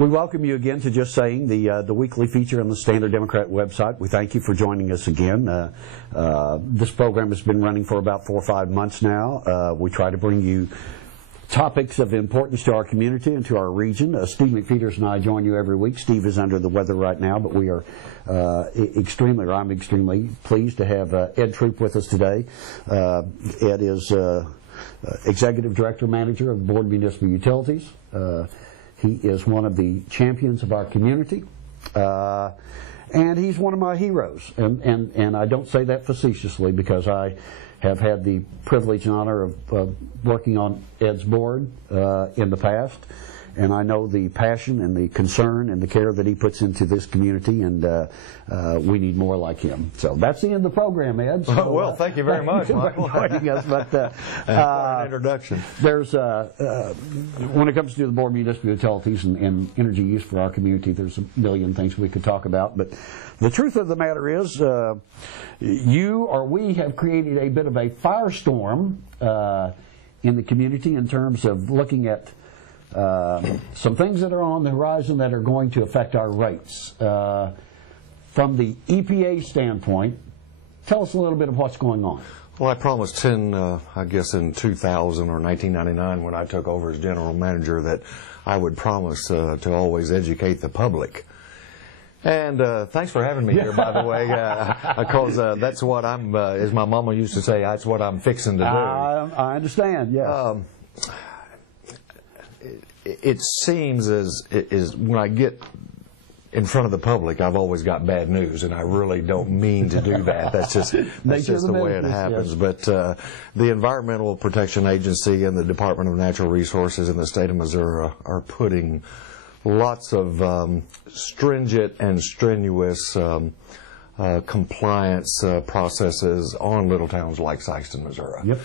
We welcome you again to Just Saying, the weekly feature on the Standard Democrat website. We thank you for joining us again. This program has been running for about 4 or 5 months now. We try to bring you topics of importance to our community and to our region. Steve McPeters and I join you every week. Steve is under the weather right now, but we are I'm extremely pleased to have Ed Troop with us today. Ed is Executive Director Manager of the Board of Municipal Utilities. He is one of the champions of our community, and he's one of my heroes. And I don't say that facetiously, because I have had the privilege and honor of working on Ed's board in the past, and I know the passion and the concern and the care that he puts into this community, and we need more like him. So that's the end of the program, Ed. So, well, thank you very much, Michael. For joining us. But an introduction. There's when it comes to the Board of Municipal Utilities and energy use for our community, there's a million things we could talk about. But the truth of the matter is, we have created a bit of a firestorm in the community in terms of looking at some things that are on the horizon that are going to affect our rates. From the EPA standpoint, tell us a little bit of what's going on. Well, I promised in 2000 or 1999, when I took over as general manager, that I would promise to always educate the public. And thanks for having me here, by the way, because that's what I'm, as my mama used to say, that's what I'm fixing to do. I understand, yes. It seems as when I get in front of the public, I've always got bad news, and I really don't mean to do that. That's just the way it happens. Yes. But the Environmental Protection Agency and the Department of Natural Resources in the state of Missouri are putting lots of stringent and strenuous compliance processes on little towns like Sikeston, Missouri. Yep.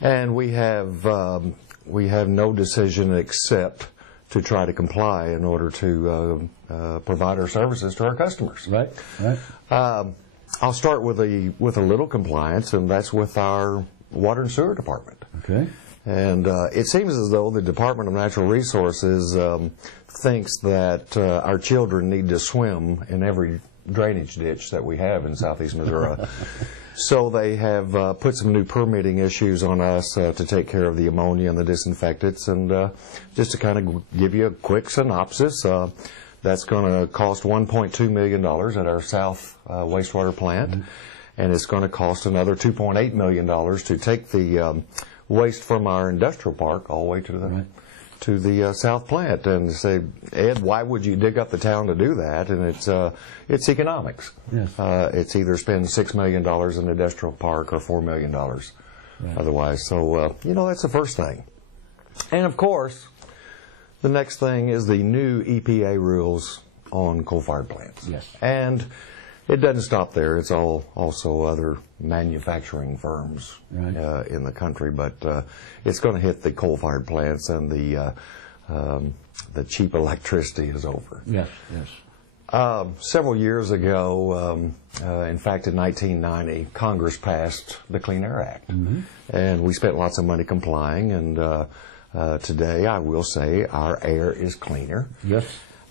And we have no decision except to try to comply in order to provide our services to our customers. Right. Right. I'll start with a little compliance, and that's with our water and sewer department. Okay. And it seems as though the Department of Natural Resources thinks that our children need to swim in every drainage ditch that we have in southeast Missouri. So they have put some new permitting issues on us to take care of the ammonia and the disinfectants. And just to kind of give you a quick synopsis, that's going to cost $1.2 million at our south wastewater plant. Mm-hmm. And it's going to cost another $2.8 million to take the waste from our industrial park all the way to the south plant. And say, Ed, why would you dig up the town to do that? And it's economics. Yes. It's either spend $6 million in the industrial park or $4 million otherwise. So, that's the first thing. And of course, the next thing is the new EPA rules on coal-fired plants. Yes. And it doesn't stop there. It's also other manufacturing firms in the country, but it's going to hit the coal-fired plants, and the cheap electricity is over. Yes, yes. Several years ago, in fact in 1990, Congress passed the Clean Air Act, mm-hmm. and we spent lots of money complying, and today I will say our air is cleaner. Yes.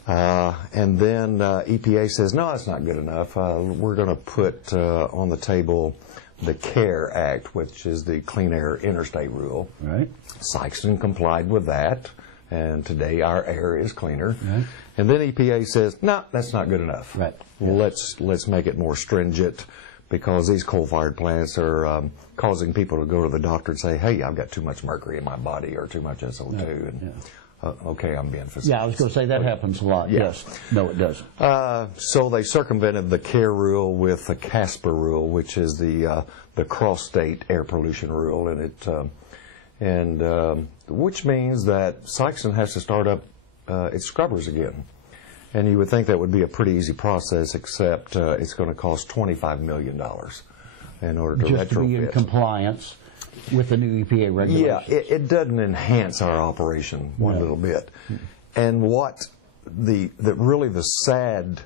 And then EPA says, no, that's not good enough. We're going to put on the table the CARE Act, which is the Clean Air Interstate Rule. Right. Sikeston complied with that, and today our air is cleaner. Right. And then EPA says, no, that's not good enough. Right. Let's make it more stringent, because these coal-fired plants are causing people to go to the doctor and say, hey, I've got too much mercury in my body or too much SO2. And, okay, I'm being facetious. Yeah, I was going to say that happens a lot. Yeah. Yes. No, it doesn't. So they circumvented the CARE rule with the CASPER rule, which is the cross-state air pollution rule, and which means that Sikeston has to start up its scrubbers again. And you would think that would be a pretty easy process, except it's going to cost $25 million in order to just to be in compliance with the new EPA regulations. Yeah, it doesn't enhance our operation one little bit. And what really the sad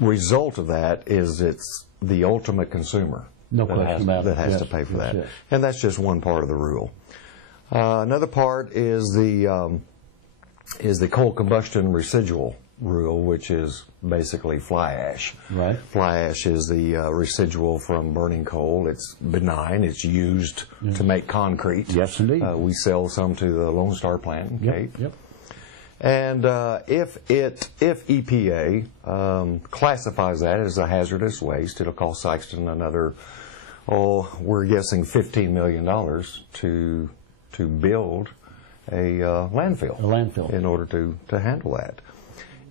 result of that is it's the ultimate consumer that has to pay for that. Yes. And that's just one part of the rule. Another part is the is the coal combustion residual rule, which is basically fly ash. Right. Fly ash is the residual from burning coal. It's benign. It's used to make concrete. Yes, indeed. We sell some to the Lone Star plant in Cape. Yep. And if EPA classifies that as a hazardous waste, it'll cost Sikeston another, we're guessing $15 million to build a landfill. In order to handle that.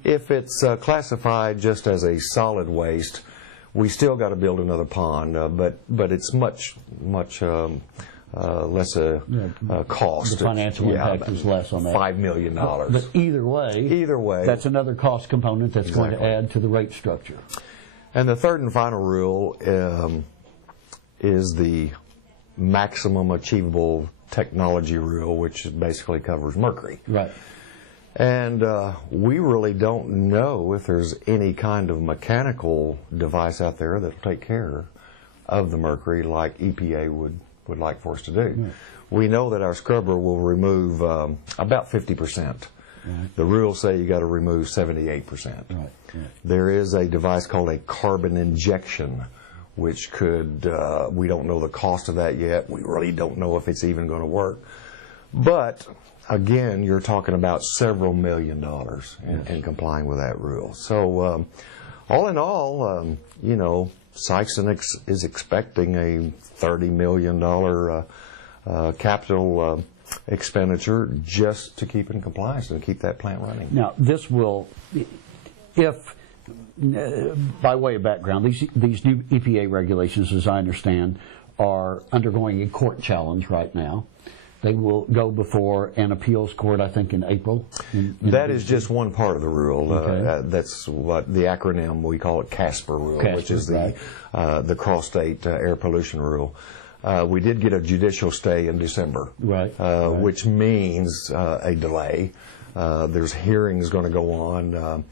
If it's classified just as a solid waste, we still got to build another pond, but it's much less cost. The financial impact is less on that. $5 million. But either way, that's another cost component that's going to add to the rate structure. And the third and final rule is the maximum achievable technology rule, which basically covers mercury. Right. And we really don't know if there's any kind of mechanical device out there that'll take care of the mercury like EPA would like for us to do. Yeah. We know that our scrubber will remove about 50%. Right. The rules say you got to remove 78%. Right. There is a device called a carbon injection, which could, we don't know the cost of that yet. We really don't know if it's even going to work. But again, you're talking about several $1 million in complying with that rule. So all in all, Sikeston is expecting a $30 million capital expenditure just to keep in compliance and keep that plant running. Now, this will, by way of background, these new EPA regulations, as I understand, are undergoing a court challenge right now. They will go before an appeals court, I think, in April. That is just one part of the rule. Okay. That's what the acronym, we call it CASPER rule, which is the cross-state air pollution rule. We did get a judicial stay in December, which means a delay. There's hearings going to go on,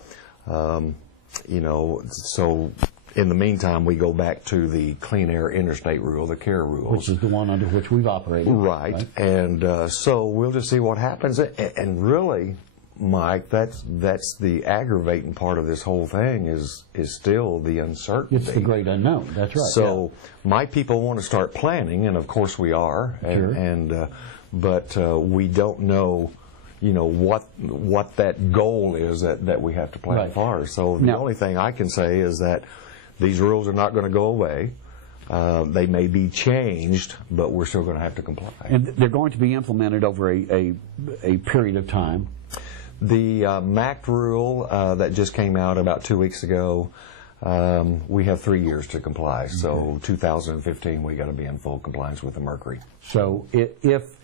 so in the meantime, we go back to the Clean Air Interstate Rule, the CARE rules. Which is the one under which we've operated. Right. And so we'll just see what happens. And really, Mike, that's the aggravating part of this whole thing is still the uncertainty. It's the great unknown. That's right. So my people want to start planning, and of course we are. Sure. But we don't know, what that goal is that we have to plan for. So the only thing I can say is that these rules are not going to go away. They may be changed, but we're still going to have to comply. And they're going to be implemented over a period of time. The MACT rule that just came out about 2 weeks ago, we have 3 years to comply. So 2015, we got to be in full compliance with the mercury. So if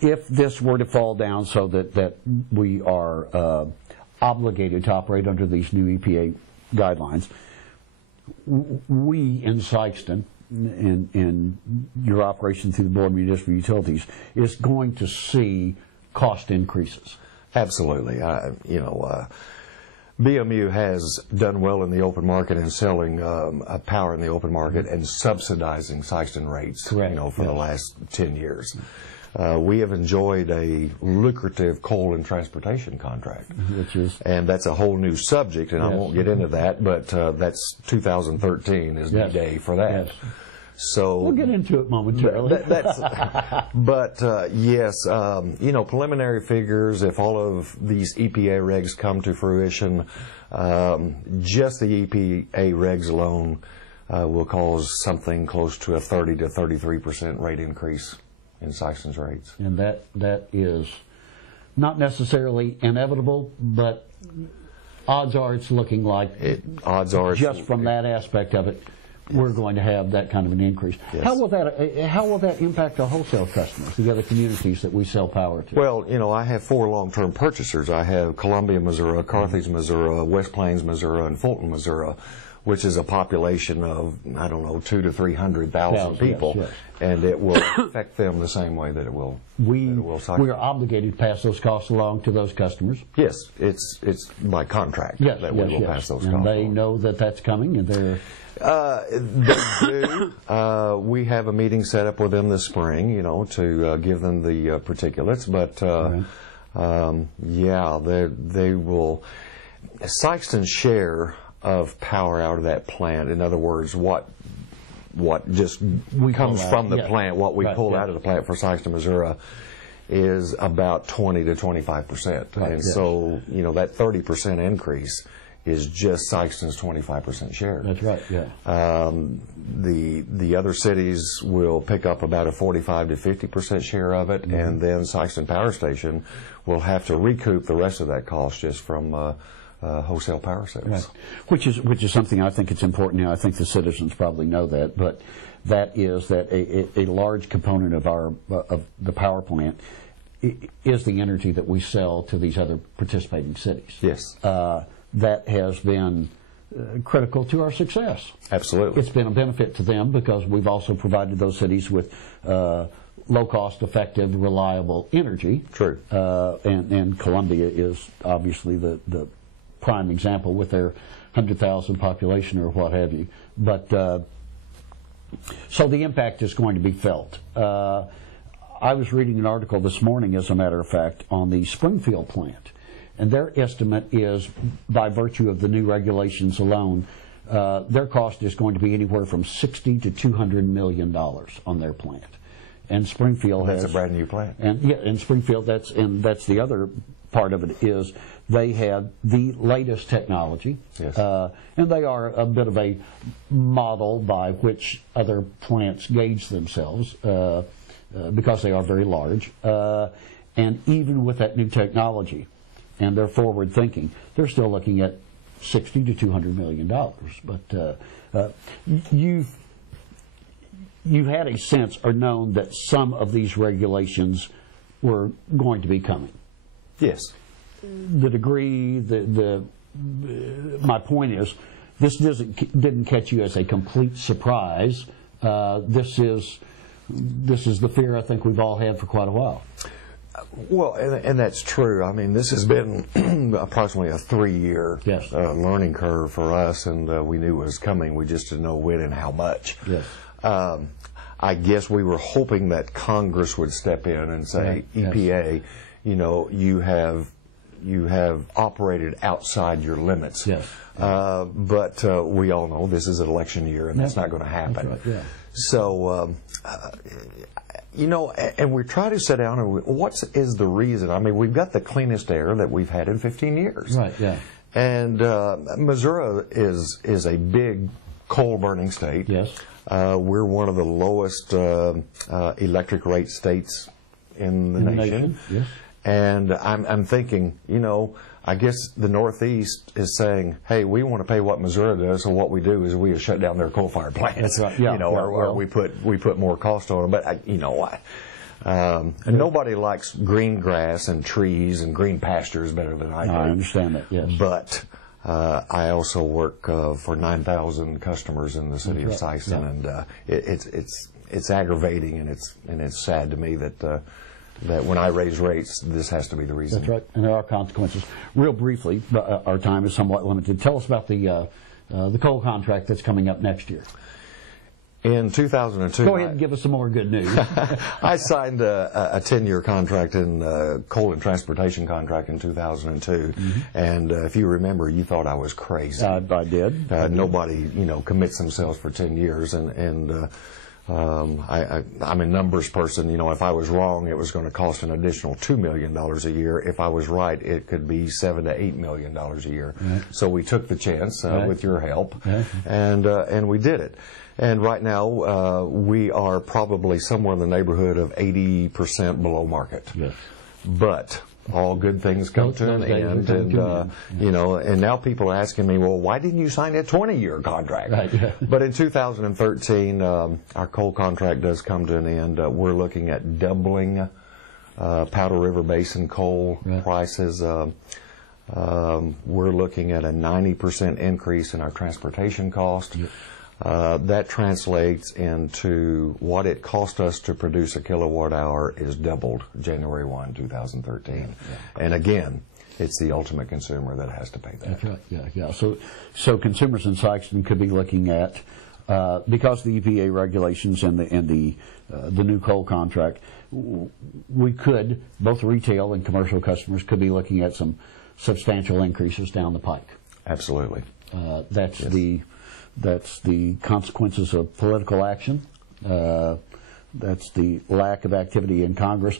this were to fall down so that we are obligated to operate under these new EPA guidelines, we in Sikeston, in your operation through the Board of Municipal Utilities, is going to see cost increases. Absolutely. BMU has done well in the open market and selling power in the open market and subsidizing Sikeston rates, for the last 10 years. We have enjoyed a lucrative coal and transportation contract, and that's a whole new subject, and I won't get into that, but that's 2013 is the day for that. Yes. So we'll get into it momentarily. But yes, preliminary figures, if all of these EPA regs come to fruition, just the EPA regs alone will cause something close to a 30 to 33% rate increase in Sikeston's rates. And that is not necessarily inevitable, but odds are it's looking like just from that aspect of it, we're going to have that kind of an increase. Yes. How will that impact our wholesale customers, the other communities that we sell power to? Well, I have 4 long-term purchasers. I have Columbia, Missouri, Carthage, Missouri, West Plains, Missouri, and Fulton, Missouri, which is a population of, 200,000 to 300,000 people. Yes. And it will affect them the same way that it will. We are obligated to pass those costs along to those customers. Yes, it's by contract that we will pass those costs along. And they along. know that that's coming, and they're... They do. We have a meeting set up with them this spring, to give them the particulates. But Yeah, they will. Sikeston's share of power out of that plant, in other words, what just comes from the plant, what we pull out of the plant for Sikeston, Missouri, is about 20 to 25%. And so, that 30% increase is just Sikeston's 25% share. That's right, yeah. The other cities will pick up about a 45 to 50% share of it, and then Sikeston Power Station will have to recoup the rest of that cost just from wholesale power sales. Right. Which is something I think it's important. I think the citizens probably know that, but that is that a large component of the power plant is the energy that we sell to these other participating cities. Yes. That has been critical to our success. Absolutely. It's been a benefit to them because we've also provided those cities with low-cost, effective, reliable energy. True. And Columbia is obviously the prime example with their 100,000 population or what have you. But so the impact is going to be felt. I was reading an article this morning, as a matter of fact, on the Springfield plant. And their estimate is, by virtue of the new regulations alone, their cost is going to be anywhere from $60 to $200 million on their plant. And Springfield has a brand new plant. And Springfield, that's the other part of it, is they have the latest technology. Yes. And they are a bit of a model by which other plants gauge themselves because they are very large. And even with that new technology, and they're forward thinking, they're still looking at $60 to $200 million. But you've had a sense or known that some of these regulations were going to be coming. Yes. The degree, my point is, this didn't catch you as a complete surprise. This is the fear I think we've all had for quite a while. Well, and that's true. I mean, this has been approximately a 3-year learning curve for us, and we knew it was coming. We just didn't know when and how much. Yes. I guess we were hoping that Congress would step in and say, EPA, you have operated outside your limits. Yes. But we all know this is an election year, and that's not going to happen. That's right, yeah. So, and we try to sit down and what is the reason? I mean, we've got the cleanest air that we've had in 15 years. Right, yeah. And Missouri is a big coal-burning state. Yes. We're one of the lowest electric rate states in the nation. Yes. And I'm thinking, I guess the Northeast is saying, hey, we want to pay what Missouri does, so what we do is we shut down their coal-fired plants. That's right. Yeah, or we put more cost on them. But nobody likes green grass and trees and green pastures better than I do. I understand that. Yes. But I also work for 9,000 customers in the city of Sikeston, and it's aggravating and it's sad to me that when I raise rates, this has to be the reason. That's right, and there are consequences. Real briefly, our time is somewhat limited. Tell us about the coal contract that's coming up next year. In 2002... Go ahead and give us some more good news. I signed a 10-year contract in coal and transportation contract in 2002, and if you remember, you thought I was crazy. I did. Nobody, commits themselves for 10 years, and I'm a numbers person. If I was wrong, it was going to cost an additional $2 million a year. If I was right, it could be $7 to $8 million a year. Right. So we took the chance with your help, and we did it. And right now, we are probably somewhere in the neighborhood of 80% below market. Yes. But all good things come to an end, and now people are asking me, well, why didn't you sign a 20-year contract? Right, yeah. But in 2013, our coal contract does come to an end. We're looking at doubling Powder River Basin coal prices. We're looking at a 90% increase in our transportation cost. Yep. That translates into what it cost us to produce a kilowatt hour is doubled January 1, 2013. Yeah. And again, it's the ultimate consumer that has to pay that. That's right. Yeah. So consumers in Sikeston could be looking at because of the EPA regulations and the new coal contract, we could, both retail and commercial customers could be looking at some substantial increases down the pike. Absolutely. That's the consequences of political action. That's the lack of activity in Congress.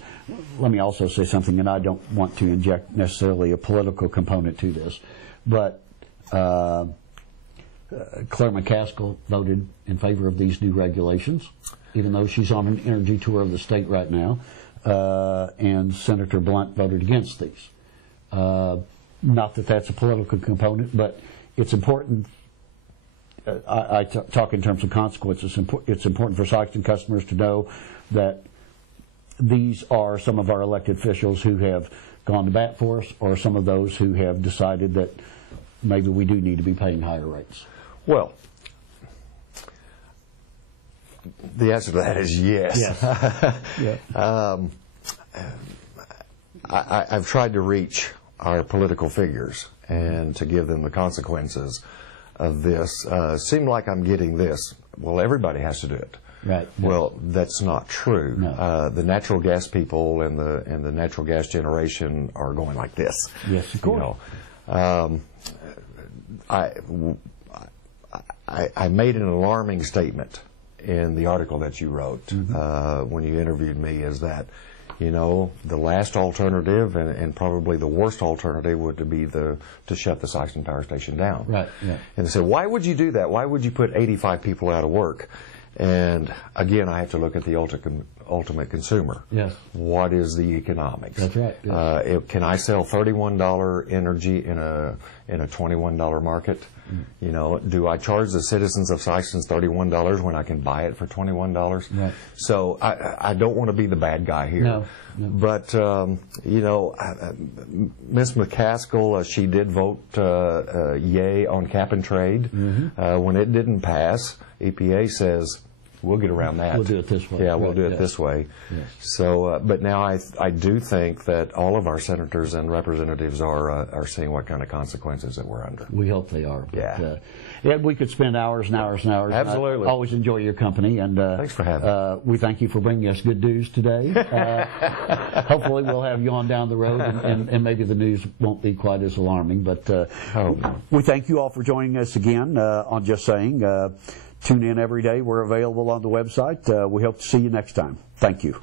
Let me also say something, and I don't want to inject necessarily a political component to this, but Claire McCaskill voted in favor of these new regulations, even though she's on an energy tour of the state right now, and Senator Blunt voted against these. Not that that's a political component, but it's important. I talk in terms of consequences. It's important for Sikeston customers to know that these are some of our elected officials who have gone to bat for us, or some of those who have decided that maybe we do need to be paying higher rates. Well, the answer to that is yes. Yeah. I've tried to reach our political figures and to give them the consequences of this. Seem like I'm getting this. Well, everybody has to do it. Right. Well, that's not true. No. The natural gas people and the natural gas generation are going like this. Yes, of course. I made an alarming statement in the article that you wrote when you interviewed me, is that, the last alternative and probably the worst alternative would be to shut the Sikeston Power Station down. Right. Yeah. And they said, why would you do that? Why would you put 85 people out of work? And again, I have to look at the ultimate consumer. Yes. What is the economics? That's right. Yes. Can I sell $31 energy in a $21 market? Do I charge the citizens of Sikeston $31 when I can buy it for $21? Right. So I don't want to be the bad guy here. No. But Ms. McCaskill, she did vote yay on cap and trade. When it didn't pass, EPA says, we'll get around that. We'll do it this way. Yeah, we'll do it this way. Yes. So, but now I do think that all of our senators and representatives are seeing what kind of consequences that we're under. We hope they are. Yeah. Ed, we could spend hours and hours and hours. Absolutely. I always enjoy your company, and thanks for having me. We thank you for bringing us good news today. Hopefully, we'll have you on down the road, and maybe the news won't be quite as alarming. But we thank you all for joining us again on Just Saying. Tune in every day. We're available on the website. We hope to see you next time. Thank you.